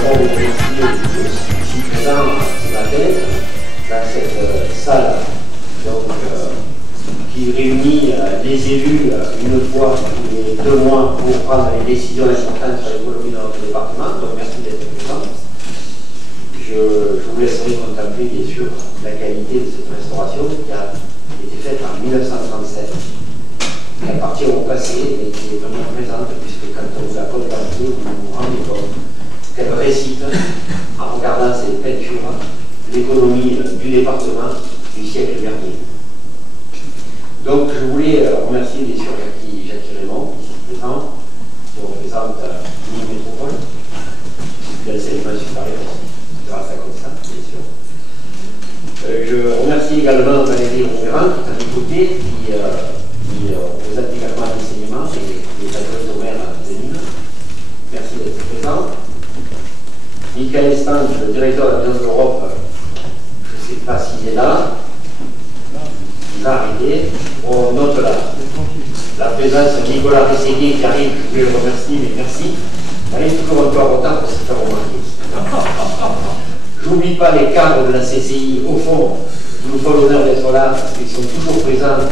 d'abord vous remercier tous ici présents ce matin dans cette salle donc, qui réunit les élus une fois tous les 2 mois pour prendre les décisions importantes sur l'économie dans notre département. Donc merci d'être présents. Je vous laisserai contempler bien sûr la qualité de cette restauration qui a été faite en 1937, qui appartient au passé et qui est vraiment présente puisque quand on vous la contemple, vous vous rendez compte qu'elle récite, en regardant ces peintures, l'économie du département du siècle dernier. Donc je voulais remercier bien sûr Jacques Raymond, qui sont présents, qui représente Nîmes Métropole, de l'enseignement supérieur, grâce à comme ça, bien sûr. Je remercie également Valérie Rouvéran, qui est à mes côtés, qui représente également l'enseignement et qui est adjointe au maire de Nîmes. Merci d'être présent. Michael Stange, le directeur de la Maison de l'Europe, je ne sais pas s'il est là. Il va arriver. On note la présence de Nicolas Rességuier qui arrive. Je le remercie, mais merci. Il arrive toujours un peu en retard pour se faire remarquer. J'oublie pas les cadres de la CCI. Au fond, ils nous font l'honneur d'être là parce qu'ils sont toujours présents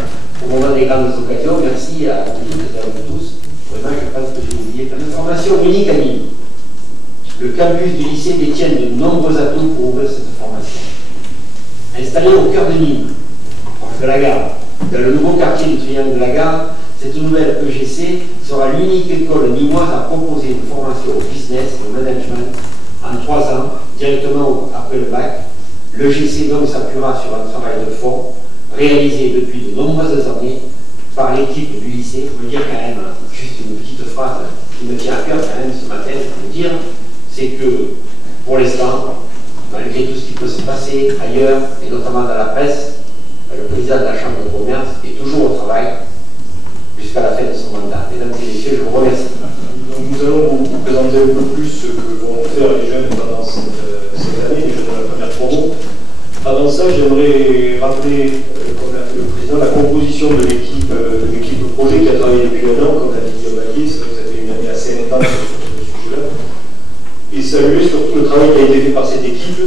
au moment des grandes occasions. Merci à toutes et à vous tous. Vraiment, je pense que j'ai oublié plein d'informations uniques à Nîmes. Le campus du lycée détient de nombreux atouts pour ouvrir cette formation. Installé au cœur de Nîmes, proche de la gare, dans le nouveau quartier du Triangle de la Gare, cette nouvelle EGC sera l'unique école nîmoise à proposer une formation au business et au management en 3 ans, directement après le bac. L'EGC donc s'appuiera sur un travail de fond réalisé depuis de nombreuses années par l'équipe du lycée. Je veux dire quand même, juste une petite phrase qui me tient à cœur quand même ce matin, je veux dire, c'est que pour l'instant, malgré tout ce qui peut se passer ailleurs, et notamment dans la presse, le président de la Chambre de commerce est toujours au travail jusqu'à la fin de son mandat. Mesdames et messieurs, je vous remercie. Donc, nous allons vous présenter un peu plus ce que vont faire les jeunes pendant cette année, les jeunes de la première promo. Avant ça, j'aimerais rappeler, comme l'a fait le président, la composition de l'équipe projet qui a travaillé depuis 1 an, comme l'a dit Guillaume Baguier. Ça a été une année assez intense sur ce sujet-là. Et saluer surtout le travail qui a été fait par cette équipe,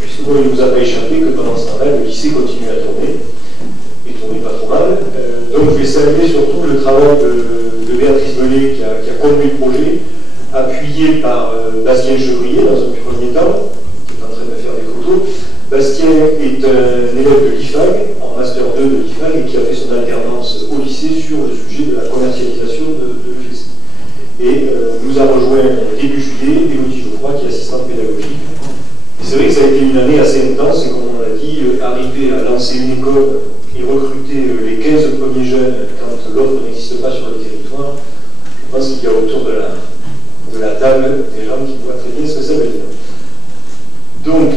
puisque il ne nous a pas échappé que pendant ce temps-là, le lycée continue à tourner, et tourner pas trop mal. Donc je vais saluer surtout le travail de Béatrice Bellet qui a conduit le projet, appuyé par Bastien Chevrier dans un premier temps, qui est en train de faire des photos. Bastien est un élève de l'IFAG, en Master 2 de l'IFAG, et qui a fait son alternance au lycée sur le sujet de la commercialisation de l'EGC. Et nous a rejoint début juillet Élodie Geoffroy, qui est assistante pédagogique. C'est vrai que ça a été une année assez intense, et comme on l'a dit, arriver à lancer une école et recruter les 15 premiers jeunes quand l'offre n'existe pas sur le territoire, je pense qu'il y a autour de la table des gens qui voient très bien ce que ça veut dire. Donc,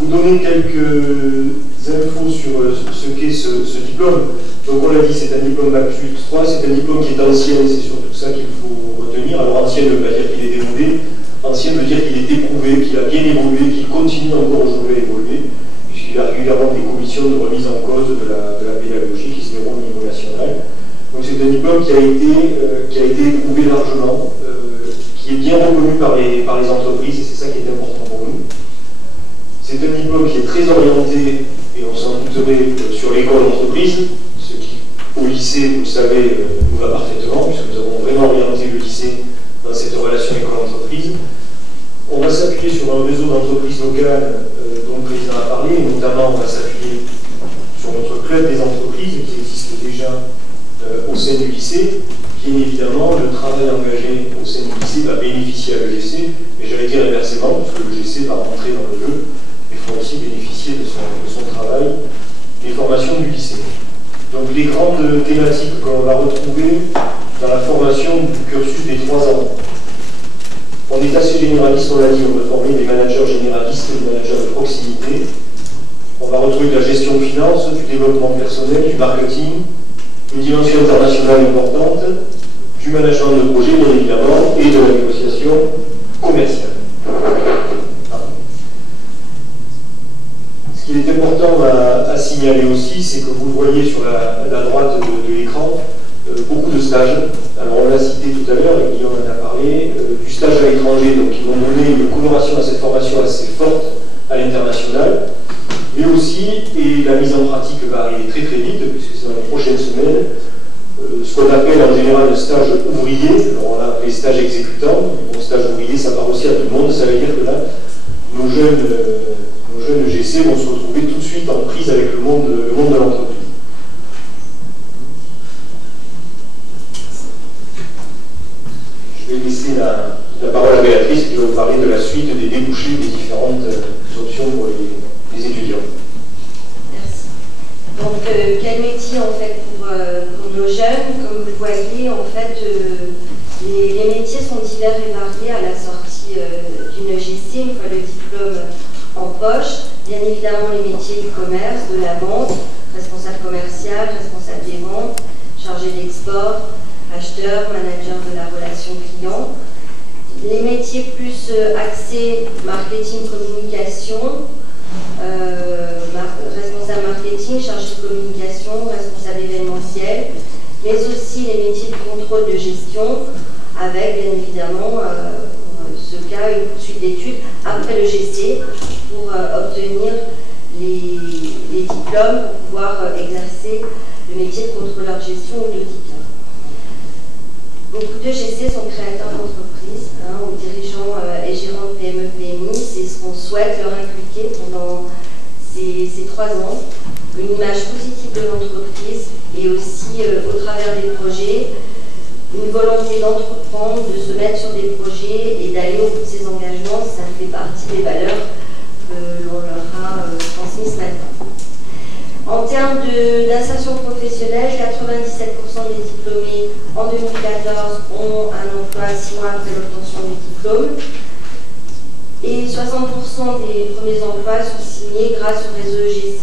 vous donner quelques infos sur ce qu'est ce diplôme. Donc on l'a dit, c'est un diplôme Bac plus 3, c'est un diplôme qui est ancien, c'est surtout ça qu'il faut retenir. Alors ancien ne veut pas dire qu'il est démodé, ancien veut dire qu'il est éprouvé, qu'il a bien évolué, qu'il continue encore aujourd'hui à évoluer, puisqu'il y a régulièrement des commissions de remise en cause de la pédagogie qui se déroulent au niveau national. Donc c'est un diplôme qui a été éprouvé largement, qui est bien reconnu par les entreprises, et c'est ça qui est important pour nous. C'est un diplôme qui est très orienté, et on s'en douterait, sur l'école d'entreprise, ce qui, au lycée, vous le savez, nous va parfaitement, puisque nous avons vraiment orienté le lycée dans cette relation école-entreprise. On va s'appuyer sur un réseau d'entreprises locales dont le président a parlé, et notamment on va s'appuyer sur notre club des entreprises qui existe déjà au sein du lycée. Bien évidemment, le travail engagé au sein du lycée va bénéficier à l'EGC, et j'allais dire inversement, puisque l'EGC va rentrer dans le jeu. Il faut aussi bénéficier de son travail, des formations du lycée. Donc les grandes thématiques que l'on va retrouver dans la formation du cursus des 3 ans. On est assez généraliste, on l'a dit, on veut former des managers généralistes et des managers de proximité. On va retrouver de la gestion de finances, du développement personnel, du marketing, une dimension internationale importante, du management de projet, bien évidemment, et de la négociation commerciale. Ce qui est important à signaler aussi, c'est que vous le voyez sur la droite de l'écran, beaucoup de stages. Alors on l'a cité tout à l'heure, et Guillaume en a parlé, du stage stages à l'étranger, donc qui vont donner une coloration à cette formation assez forte à l'international. Mais aussi, et la mise en pratique va arriver très très vite, puisque c'est dans les prochaines semaines, ce qu'on appelle en général le stage ouvrier. Alors on a appelé stage exécutant. Bon, stage ouvrier, ça part aussi à tout le monde. Ça veut dire que là, nos jeunes GC vont se retrouver tout de suite en prise avec le monde de l'entreprise. Je vais laisser la parole à Béatrice qui va vous parler de la suite des débouchés des différentes options pour les étudiants. Merci. Donc, quel métier en fait pour nos jeunes? Comme vous le voyez, en fait, les métiers sont divers et variés à la sortie d'une EGC, une fois le diplôme en poche. Bien évidemment, les métiers du commerce, de la vente, responsable commercial, responsable des ventes, chargé d'export, acheteur, manager de la relation client. Les métiers plus axés marketing, communication, responsable marketing, chargé de communication, responsable événementiel, mais aussi les métiers de contrôle de gestion, avec bien évidemment, pour ce cas, une poursuite d'études après le GC pour obtenir les diplômes pour pouvoir exercer le métier de contrôleur de gestion ou d'auditeur. Beaucoup de GC sont créateurs d'entreprises, ou dirigeants et gérants de PME, PMI. C'est ce qu'on souhaite leur inculquer pendant ces 3 ans. Une image positive de l'entreprise et aussi, au travers des projets, une volonté d'entreprendre, de se mettre sur des projets et d'aller au bout de ses engagements. Ça fait partie des valeurs que l'on leur a transmises ce matin. En termes d'insertion professionnelle, 97% des diplômés en 2014 ont un emploi 6 mois après l'obtention du diplôme. Et 60% des premiers emplois sont signés grâce au réseau EGC.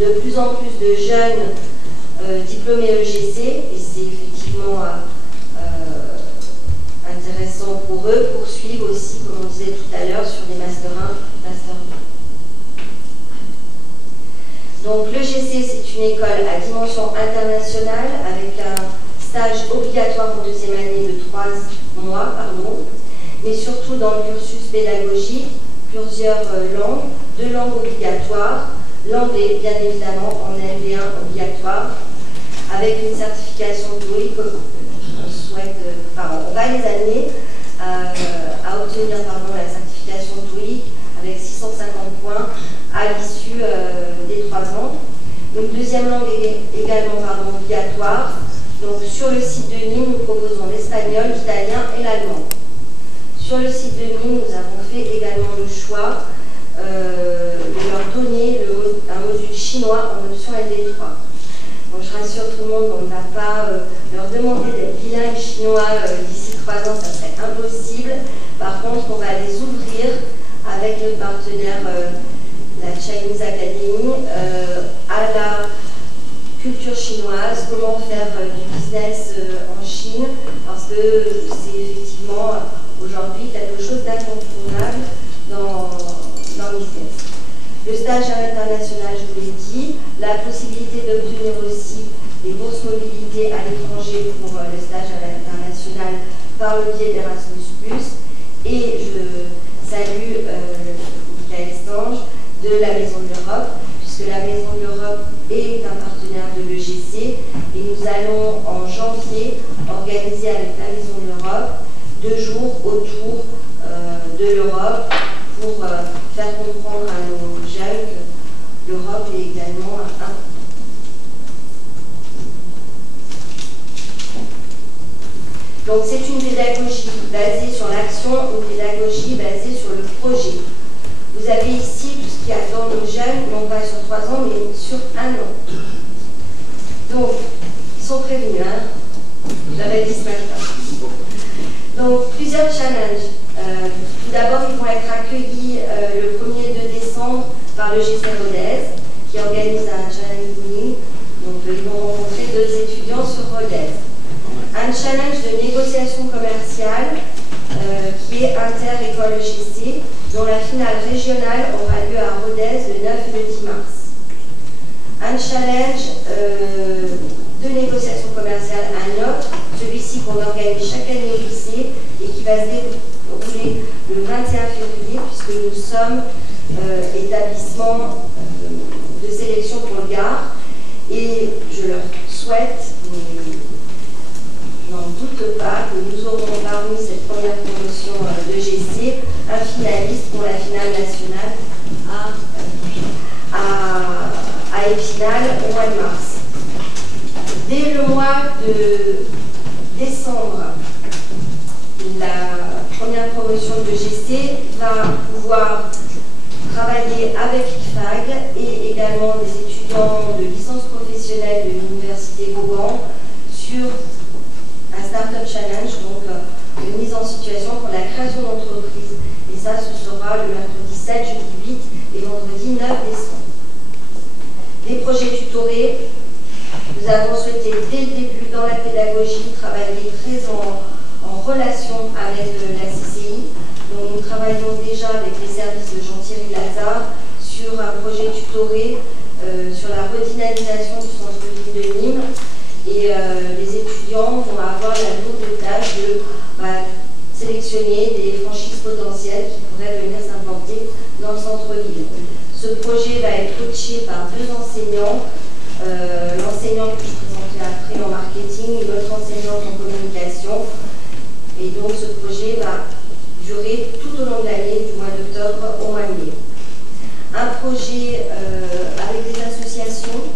De plus en plus de jeunes diplômés EGC, et c'est effectivement intéressant pour eux, poursuivent aussi, comme on disait tout à l'heure, sur des Master 1, Master 2. Donc l'EGC, c'est une école à dimension internationale avec un stage obligatoire en 2e année de 3 mois, mais surtout dans le cursus pédagogique, plusieurs langues, 2 langues obligatoires, l'anglais bien évidemment en LV1 obligatoire, avec une certification TOEIC. On va les amener à obtenir la certification TOEIC avec 650 points à l'issue des 3 ans. Une deuxième langue est également obligatoire. Donc sur le site de Nîmes, nous proposons l'espagnol, l'italien et l'allemand. Sur le site de Nîmes, nous avons fait également le choix de leur donner un module chinois en option LD3. Bon, je rassure tout le monde, on ne va pas leur demander d'être bilingue chinois d'ici 3 ans, ça serait impossible. Par contre, on va les ouvrir avec notre partenaire, la Chinese Academy, à la culture chinoise, comment faire du business en Chine, parce que c'est effectivement aujourd'hui quelque chose d'incontournable dans le business. Le stage à l'international, je vous l'ai dit, la possibilité d'obtenir aussi des bourses mobilité à l'étranger pour le stage à l'international par le biais d'Erasmus+. Et je salue Michael Stange de la Maison de l'Europe, puisque la Maison de l'Europe est un partenaire de l'EGC et nous allons en janvier organiser avec la Maison de l'Europe 2 jours autour de l'Europe pour faire comprendre à nos jeunes que l'Europe est également un. Donc c'est une pédagogie basée sur l'action, une pédagogie basée sur le projet. Vous avez ici tout ce qui attend nos jeunes, non pas sur 3 ans, mais sur 1 an. Donc, ils sont prévenus, hein. J'avais dit ce matin. Donc, plusieurs challenges. Tout d'abord, ils vont être accueillis le 1er décembre par le GC Rodez, qui organise un challenge meeting. Donc, ils vont rencontrer 2 étudiants sur Rodez. Un challenge de négociation commerciale qui est inter-école EGC, dont la finale régionale aura lieu à Rodez le 9 et le 10 mars. Un challenge de négociation commerciale, un autre, celui-ci qu'on organise chaque année au lycée et qui va se déroulé le 21 février, puisque nous sommes établissement de sélection pour le Gard, et je leur souhaite, je n'en doute pas, que nous aurons parmi cette première promotion de GC un finaliste pour la finale nationale à Épinal au mois de mars. Dès le mois de décembre, la première promotion de GC va pouvoir travailler avec IFAG et également des étudiants de licence professionnelle de l'Université Vauban sur un Startup Challenge, donc une mise en situation pour la création d'entreprise. Et ça, ce sera le mercredi 7, jeudi 8 et vendredi 9 décembre. Les projets tutorés, nous avons souhaité dès le début dans la pédagogie travailler très en relation avec la CCI. Donc, nous travaillons déjà avec les services de Jean-Thierry Lazare sur un projet tutoré sur la redynamisation du centre-ville de Nîmes. Et les étudiants vont avoir la lourde tâche de sélectionner des franchises potentielles qui pourraient venir s'implanter dans le centre-ville. Ce projet va être coaché par 2 enseignants, l'enseignant que je présenterai après en marketing et l'autre enseignante en communication. Et donc ce projet va durer tout au long de l'année, du mois d'octobre au mois de mai. Un projet avec des associations,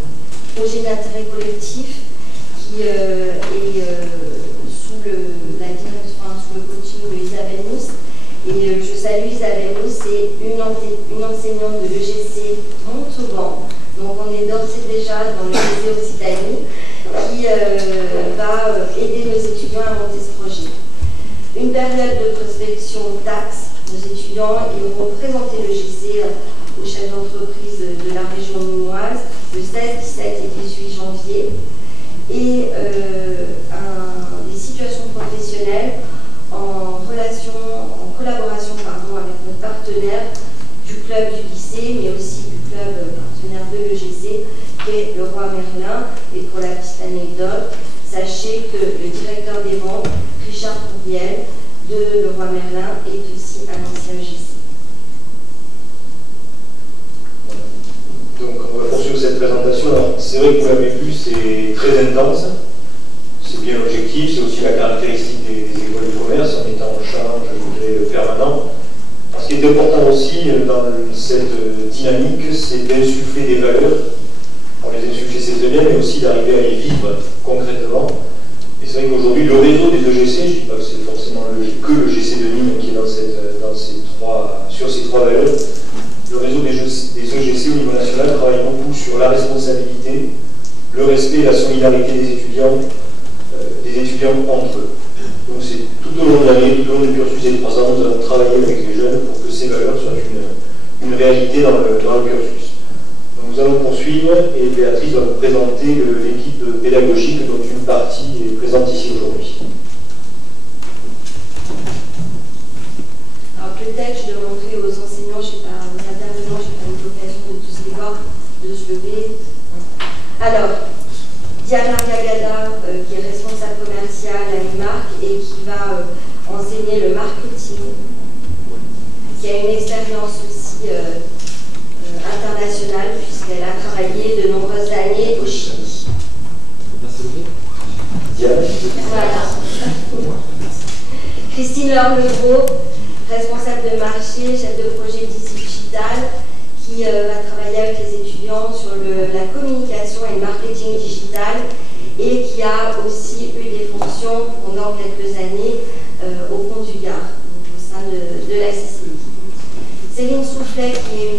projet d'intérêt collectif, qui est sous la direction, sous le coaching de Isabelle Mousse. Et je salue Isabelle Mousse, c'est une enseignante de l'EGC Montauban. Donc on est d'ores et déjà dans le GC Occitanie, qui va aider nos étudiants à monter ce projet. Une période de prospection taxe. Nos étudiants iront présenter le GC aux chefs d'entreprise de la région nîmoise le 16, 17 et 18 janvier. Et des situations professionnelles en collaboration avec notre partenaire du club du lycée, mais aussi du club partenaire de l'EGC, qui est le Roi Merlin. Et pour la petite anecdote, sachez que le directeur des ventes, Richard Courriel, de Le Roi Merlin, est aussi un ancien EGC. Donc on va poursuivre cette présentation. Alors c'est vrai que vous l'avez vu, c'est très intense. C'est bien l'objectif, c'est aussi la caractéristique des écoles de commerce, on est en charge, je dirais, permanent. Alors, ce qui est important aussi dans cette dynamique, c'est d'insuffler des valeurs. On les insuffler, c'est très bien, mais aussi d'arriver à les vivre concrètement. Et c'est vrai qu'aujourd'hui, le réseau des EGC, je ne dis pas que c'est forcément que le GC de Nîmes qui est sur ces 3 valeurs. Le réseau des EGC au niveau national travaille beaucoup sur la responsabilité, le respect et la solidarité des étudiants entre eux. Donc c'est tout au long de l'année, tout au long du cursus des 3 ans, nous allons travailler avec les jeunes pour que ces valeurs soient une réalité dans le cursus. Donc nous allons poursuivre et Béatrice va vous présenter l'équipe pédagogique dont une partie est présente ici aujourd'hui. Alors peut-être je demanderai aux enseignants, aux intervenants, je n'ai pas eu l'occasion de tous les voir, de se lever. Alors, Diana Gagada, qui est responsable commercial à l'IMARC et qui va enseigner le marketing, qui a une expérience aussi internationale puisqu'elle a travaillé de nombreuses années au Chili. Voilà. Christine Laure-Legros, responsable de marché, chef de projet digital, qui va travailler avec les étudiants sur la communication et le marketing digital et qui a aussi eu des fonctions pendant quelques années au compte du Gard, au sein de la CCI. Céline Soufflet, qui est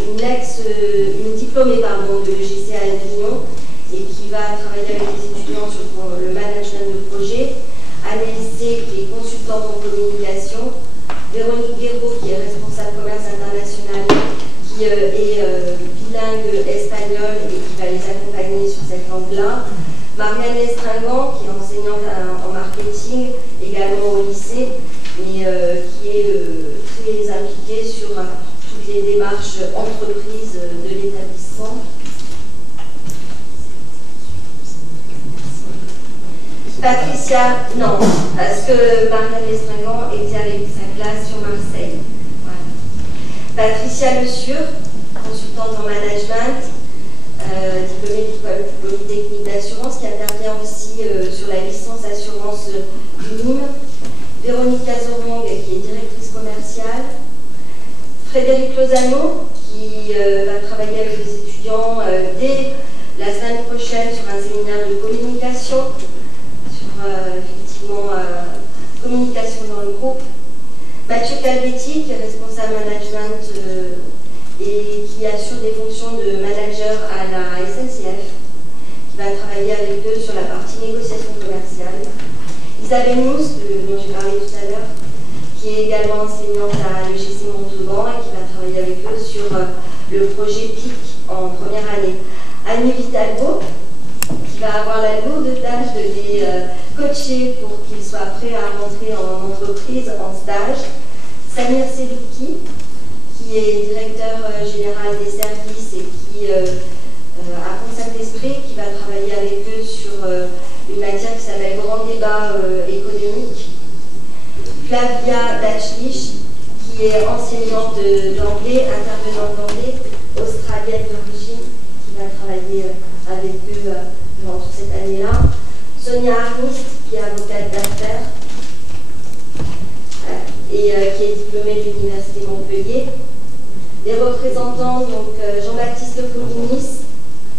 une diplômée de l'EGC à Avignon et qui va travailler avec les étudiants sur le management de projet. Annelise C, qui est consultante en communication. Véronique Guéraud, qui est responsable commerce international, qui est bilingue espagnol et qui va les accompagner sur cette langue-là. Marianne Estringant, qui est enseignante en marketing, également au lycée, mais qui est très impliquée sur toutes les démarches entreprises de l'établissement. Patricia Patricia, non, parce que Marianne Lestringant était avec sa classe sur Marseille. Voilà. Patricia Le Sur, consultante en management, diplômée de l'école polytechnique d'assurance, qui intervient aussi sur la licence assurance du Nîmes. Véronique Cazorong, qui est directrice commerciale. Frédéric Lozano, qui va travailler avec les étudiants dès la semaine prochaine sur un séminaire de communication, sur effectivement communication dans le groupe. Mathieu Calvetti, qui est responsable management et qui assure des fonctions de manager à la SNCF, qui va travailler avec eux sur la partie négociation commerciale. Isabelle Mousse, dont j'ai parlé tout à l'heure, qui est également enseignante à l'EGC Montauban et qui va travailler avec eux sur le projet PIC en première année. Annie Vitalgo, qui va avoir la lourde tâche de les coacher pour qu'ils soient prêts à rentrer en entreprise, en stage. Samir Selouki, qui est directeur général des services et qui a Concept Esprit, qui va travailler avec eux sur une matière qui s'appelle Grand débat économique. Flavia Dachlich, qui est enseignante d'anglais, intervenante d'anglais, australienne d'origine, qui va travailler avec eux durant toute cette année-là. Sonia Arnist, qui est avocate d'affaires et qui est diplômée de l'Université Montpellier. Les représentants, donc Jean-Baptiste Polinis.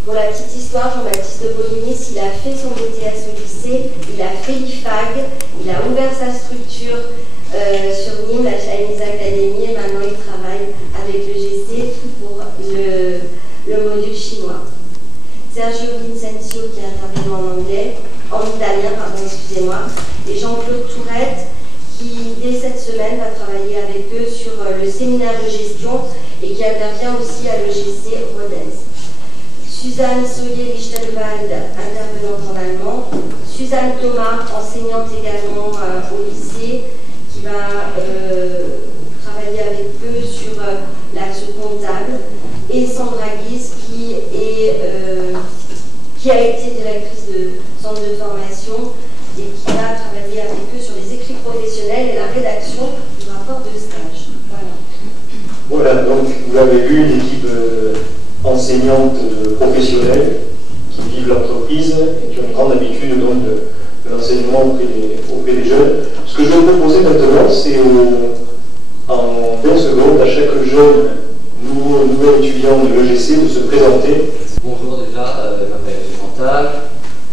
Pour la petite histoire, Jean-Baptiste Polinis, il a fait son BTS au lycée, il a fait l'IFAG, il a ouvert sa structure sur Nîmes, la Chinese Academy, et maintenant il travaille avec le GC pour le module chinois. Sergio Vincencio, qui intervient en italien, excusez-moi, et Jean-Claude Tourette, qui dès cette semaine va travailler avec eux sur le séminaire de gestion et qui intervient aussi à l'EGC Rodez. Suzanne Soyer-Lichtenwald, intervenante en allemand. Suzanne Thomas, enseignante également au lycée, qui va travailler avec eux sur l'axe comptable. Et Sandra Guise, qui a été directrice de centre de formation et qui va travailler avec eux sur les écrits professionnels et la rédaction du rapport de stage. Voilà, donc vous l'avez vu, une équipe enseignante professionnelle qui vivent l'entreprise et qui ont une grande habitude donc, de l'enseignement auprès des jeunes. Ce que je vais vous proposer maintenant, c'est en 20 secondes à chaque jeune nouvel étudiant de l'EGC de se présenter. Bonjour, déjà, je m'appelle Chantal,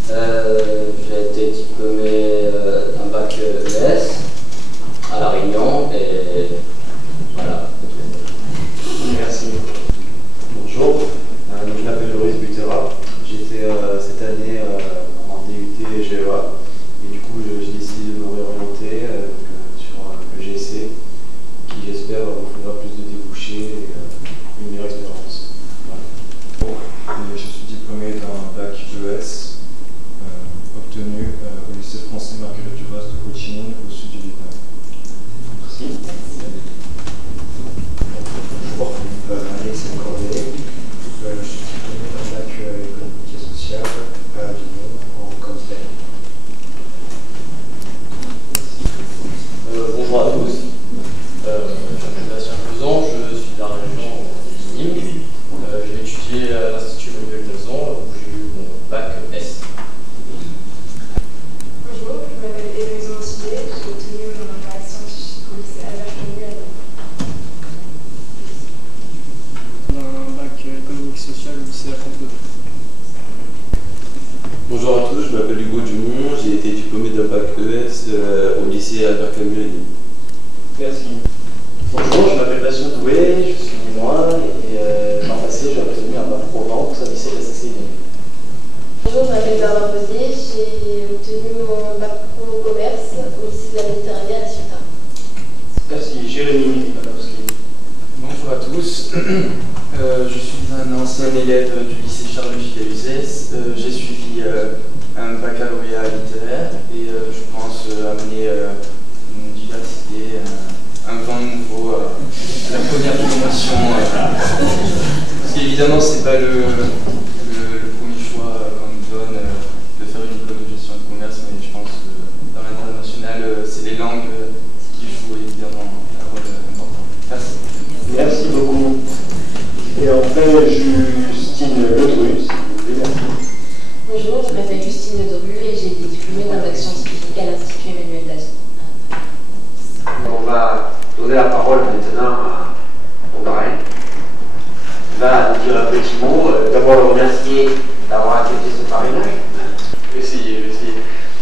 j'ai été diplômé d'un bac ES à La Réunion et voilà. Merci. Bonjour, je m'appelle Loris Butera. J'étais cette année en DUT GEA et du coup j'ai décidé de me réorienter sur le GC qui j'espère vous fera plus de débouchés et une meilleure expérience. Voilà. Je suis diplômé d'un bac ES obtenu au lycée français Marguerite Duras de Ho Chi Minh au sud du Vietnam. Merci. Bonjour, Alexandre Cordet. Je suis diplômé d'un bac économique et social à Avignon en candidat. Bonjour à tous. Je m'appelle Bastien Peuzan, je suis de la région de Nîmes. J'ai étudié à l'Institut Manuel Peuzan où j'ai eu mon bac S. Bonjour, je m'appelle Héloïse Montier, j'ai obtenu mon bac scientifique au lycée Albert Camus à Lyon. Un bac économique social au lycée La France 2. Bonjour à tous, je m'appelle Hugo Dumont, j'ai été diplômé d'un bac ES au lycée Albert Camus à Nîmes. Merci. Bonjour, je m'appelle Bastien Doué, je suis limois et l'an passé j'ai obtenu un bac pro vente au lycée de SCC. Bonjour, je m'appelle Bernard Rosier, j'ai obtenu mon bac pro commerce au lycée de la Méditerranée à La Ciotat. Merci. Jérémy Milanowski. Bonjour à tous. Je suis un ancien élève du lycée Charles-Gilles à Uzès. J'ai suivi un baccalauréat littéraire et je pense amener une diversité, un vent nouveau à la première promotion. Parce qu'évidemment, ce n'est pas le premier choix qu'on nous donne de faire une école de gestion de commerce, mais je pense la parole maintenant au parrain. Il va nous dire un petit mot. D'abord, le remercier d'avoir accepté ce parrainage. Je vais essayer.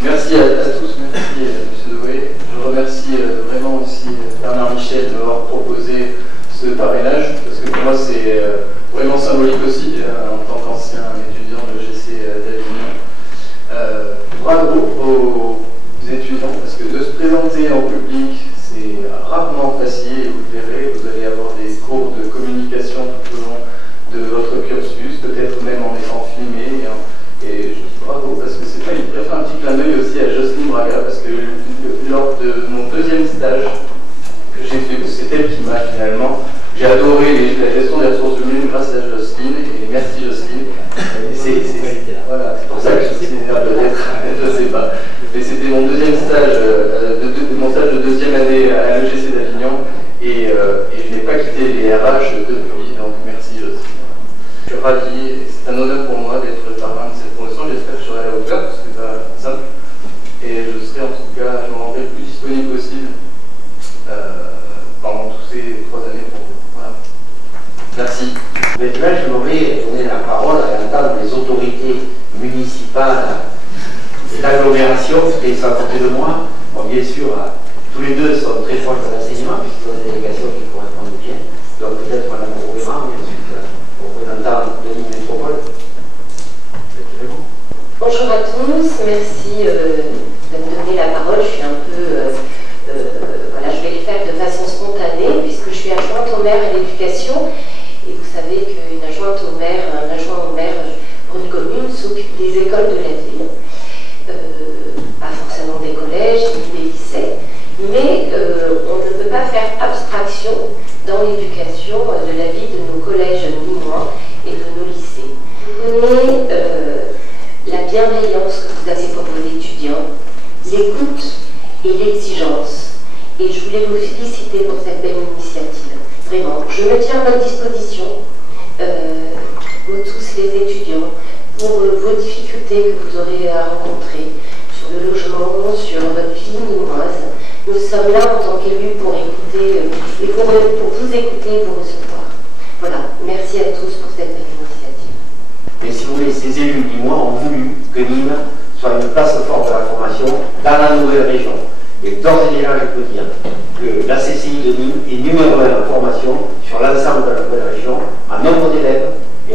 Merci à tous, merci M. Doué. Je remercie vraiment aussi Bernard Michel de m'avoir proposé ce parrainage, parce que pour moi c'est vraiment symbolique aussi, en tant qu'ancien étudiant de GC d'Avignon. Bravo aux étudiants, parce que de se présenter en public, c'est rarement facile, et vous le verrez, vous allez avoir des cours de communication tout au long de votre cursus, peut-être même en étant filmé. Et bravo, parce que c'est pas une préfère un petit clin d'œil aussi à Jocelyne Braga, parce que lors de mon deuxième stage que j'ai fait, parce que c'est elle qui m'a finalement, j'ai adoré la gestion des ressources humaines grâce à Jocelyne, et merci Jocelyne. Voilà, c'est pour ça que je suis là peut-être, je sais pas. Mais c'était mon deuxième stage, mon stage de deuxième année à l'EGC d'Avignon, et je n'ai pas quitté les RH depuis, donc merci Jocelyne. Je suis ravi, c'est un honneur pour moi d'être le parrain de cette promotion. J'espère que je serai à la hauteur, parce que c'est pas simple. Et je serai en tout cas, je me rendrai le plus disponible possible pendant toutes ces 3 années pour vous. Voilà. Merci. Maintenant, j'aimerais donner la parole à entendre les autorités municipales et d'agglomération, parce qu'ils sont à côté de moi. Bon, bien sûr, tous les deux sont très proches de l'enseignement, puisque c'est une délégation qui correspond bien. Donc peut-être Mme Rouéran, et ensuite représentant de Nîmes Métropole. Bonjour à tous, merci de me donner la parole. Je suis un peu, voilà, je vais le faire de façon spontanée puisque je suis adjointe au maire à l'éducation. Et vous savez qu'une adjointe au maire, un adjoint au maire pour une commune s'occupe des écoles de la ville, pas forcément des collèges ni des lycées, mais on ne peut pas faire abstraction dans l'éducation de la vie de nos collèges nîmois et de nos lycées. Vous connaissez la bienveillance que vous avez pour vos étudiants, l'écoute et l'exigence. Et je voulais vous féliciter pour cette belle initiative. Vraiment, je me tiens à votre disposition, vous tous les étudiants, pour vos difficultés que vous aurez à rencontrer sur le logement, sur votre vie nîmoise. Nous sommes là en tant qu'élus pour écouter et pour vous écouter et vous recevoir. Voilà, merci à tous pour cette belle initiative. Mais si vous voulez, ces élus nîmois ont voulu que Nîmes soit une place forte de la formation dans la nouvelle région. Et d'ores et déjà, je peux dire que la CCI de Nîmes est numéro 1 en formation sur l'ensemble de la nouvelle région, en nombre d'élèves et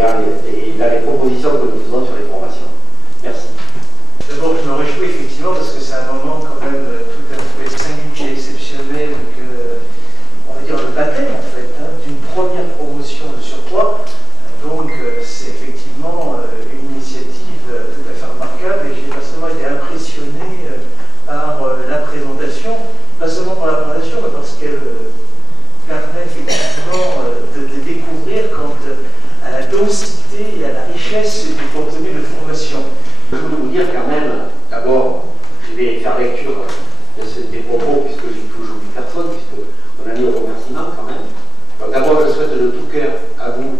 dans les propositions que nous faisons sur les formations. Merci. D'abord, je me réjouis effectivement parce que c'est un moment quand même tout à fait singulier, exceptionnel, on va dire le baptême en fait, d'une première promotion de surcroît. Donc c'est effectivement une initiative tout à fait remarquable et j'ai personnellement été impressionné par la présentation, pas seulement par la présentation, mais parce qu'elle permet effectivement de découvrir quant à la densité et à la richesse du contenu de formation. Je voulais vous dire quand même, d'abord, je vais faire lecture des propos puisque j'ai toujours vu personne, puisqu'on a mis au remerciement quand même. D'abord, je souhaite de tout cœur à vous,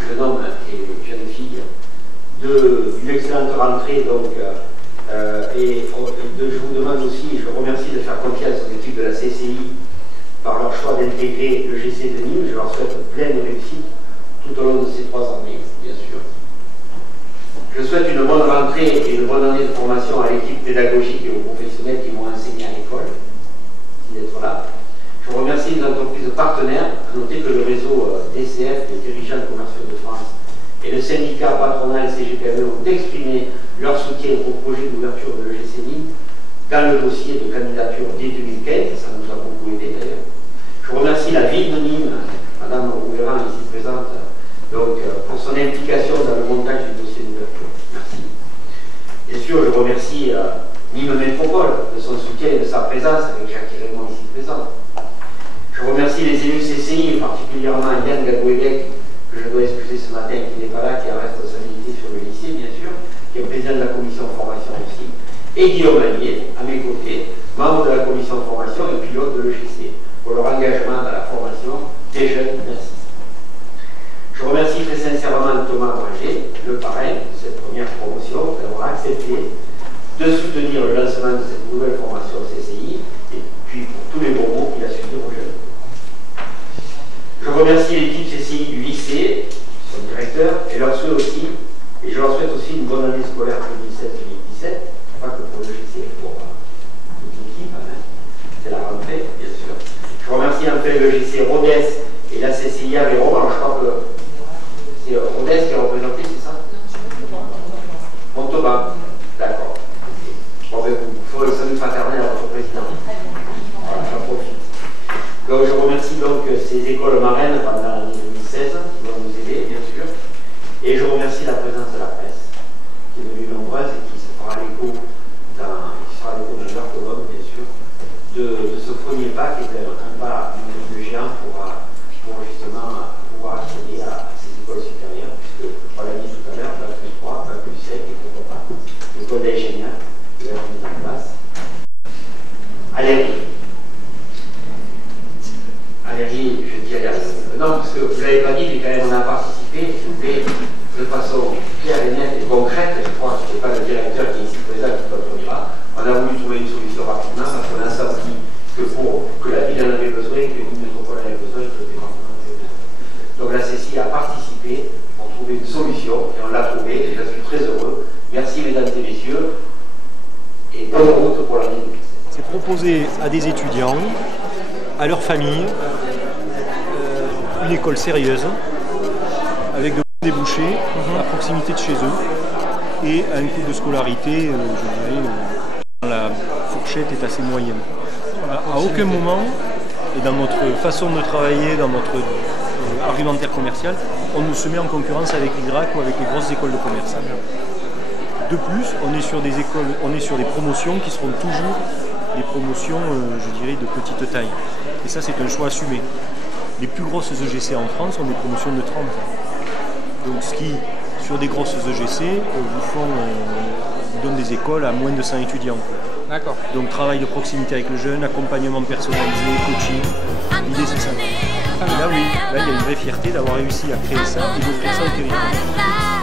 jeune homme et jeune fille, d'une excellente rentrée. Donc, je vous demande aussi, je remercie de faire confiance aux équipes de la CCI par leur choix d'intégrer le GC de Nîmes. Je leur souhaite pleine réussite tout au long de ces 3 années, bien sûr. Je souhaite une bonne rentrée et une bonne année de formation à l'équipe pédagogique et aux professionnels qui m'ont enseigné à l'école, d'être là. Je remercie les entreprises partenaires. À noter que le réseau DCF, des dirigeants commerciaux de France, et le syndicat patronal CGPME ont exprimé leur soutien au projet d'ouverture de l'EGC Nîmes dans le dossier de candidature dès 2015. Ça nous a beaucoup aidé d'ailleurs. Je remercie la ville de Nîmes, Madame Rouéran ici présente, donc, pour son implication dans le montage du dossier d'ouverture. Merci. Bien sûr, je remercie Nîmes Métropole de son soutien et de sa présence avec Jacques Raymond ici présent. Je remercie les élus CCI, particulièrement Yann Gagouédec, que je dois excuser ce matin, qui n'est pas là, qui a la responsabilité sur le lycée, bien sûr, qui est président de la commission formation aussi, et Guillaume Lanier, à mes côtés, membre de la commission formation et pilote de l'EGC, pour leur engagement dans la formation des jeunes. Merci. Je remercie très sincèrement Thomas Granger, le parrain de cette première promotion, d'avoir accepté de soutenir le lancement de cette nouvelle formation CCI, et puis pour tous les bons mots qu'il a su dire aux jeunes. remercie l'équipe CCI du lycée, son directeur, et leur souhaite aussi, et je leur souhaite aussi une bonne année scolaire 2016-2017, pas que pour le lycée, pour toute l'équipe, hein. C'est la rentrée, bien sûr. Je remercie un peu le lycée Rodez et la CCI Aveyron. Alors je crois que c'est Rodez qui est représenté, c'est ça? Montauban, d'accord. Bon, ben, vous ferez le salut fraternel à votre président. Voilà, j'en profite. Donc je remercie donc ces écoles marraines pendant l'année 2016 qui vont nous aider, bien sûr. Et je remercie la présence de la presse qui est venue nombreuse et qui se fera l'écho dans leur colonne, bien sûr, de ce premier pas qui est un pas de géant pour justement pouvoir accéder à ces écoles supérieures, puisque on l'a dit tout à l'heure, bac plus 3, bac plus 7 et pourquoi pas l'école d'ingénieur qui va être mise en place. Allergie. Allergie, je dis allergie. Non, parce que vous ne l'avez pas dit, mais quand même on a participé, de façon claire et nette et concrète. Je crois que ce n'est pas le directeur qui est ici présent qui contrôlera. On a voulu trouver une solution rapidement parce qu'on a senti que la ville en avait besoin, que l'une métropole en avait besoin, que le département en avait besoin. Donc la CCI a participé pour trouver une solution et on l'a trouvée et je suis très heureux. Merci mesdames et messieurs et bonne route pour l'année 2017. C'est proposer à des étudiants, à leur famille, une école sérieuse avec de bons débouchés à proximité de chez eux et à un coût de scolarité, je dirais, la fourchette est assez moyenne. À aucun moment, et dans notre façon de travailler, dans notre argumentaire commercial, on ne se met en concurrence avec l'IDRAC ou avec les grosses écoles de commerce. De plus, on est sur des écoles, on est sur des promotions qui seront toujours des promotions, je dirais, de petite taille. Et ça, c'est un choix assumé. Les plus grosses EGC en France ont des promotions de 30. Donc, ce qui, sur des grosses EGC, vous donnent des écoles à moins de 100 étudiants. D'accord. Donc, travail de proximité avec le jeune, accompagnement personnalisé, coaching. L'idée, c'est ça. Et là, oui, là, il y a une vraie fierté d'avoir réussi à créer ça et d'offrir ça au territoire.